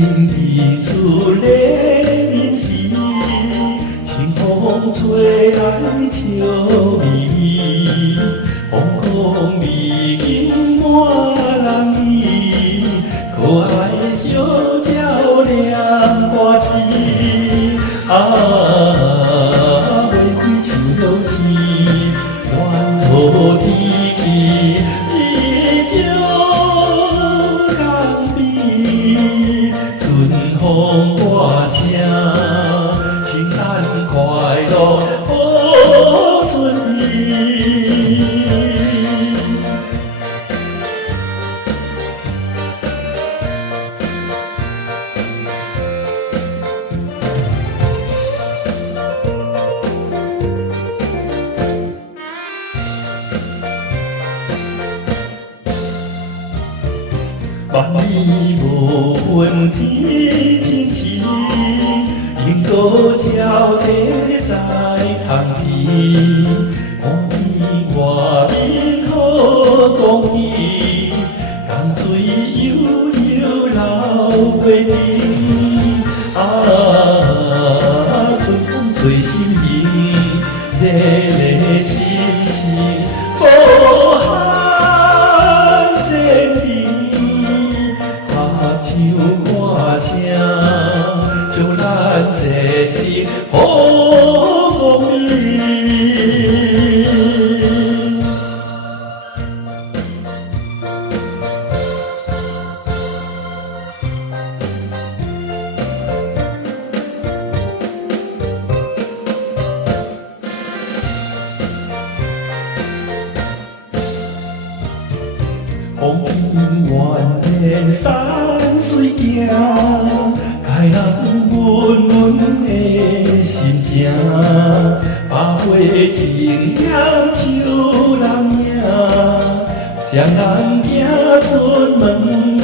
日出的临时，清风吹来笑眯眯，风光美景满人意，可爱的小鸟亮花枝。花开像落星，愿好天气依旧甘美。春风歌声，圣诞快乐好春意。万里无云天晴晴，樱桃鸟地在窗前，看见外面好光意，江水悠悠流过顶。春风吹心灵，热热心情，好汉坚定。唱歌声，将咱节日好光明。风平原的山水行，开人温温的心情。百花争艳像人影，双人行出门。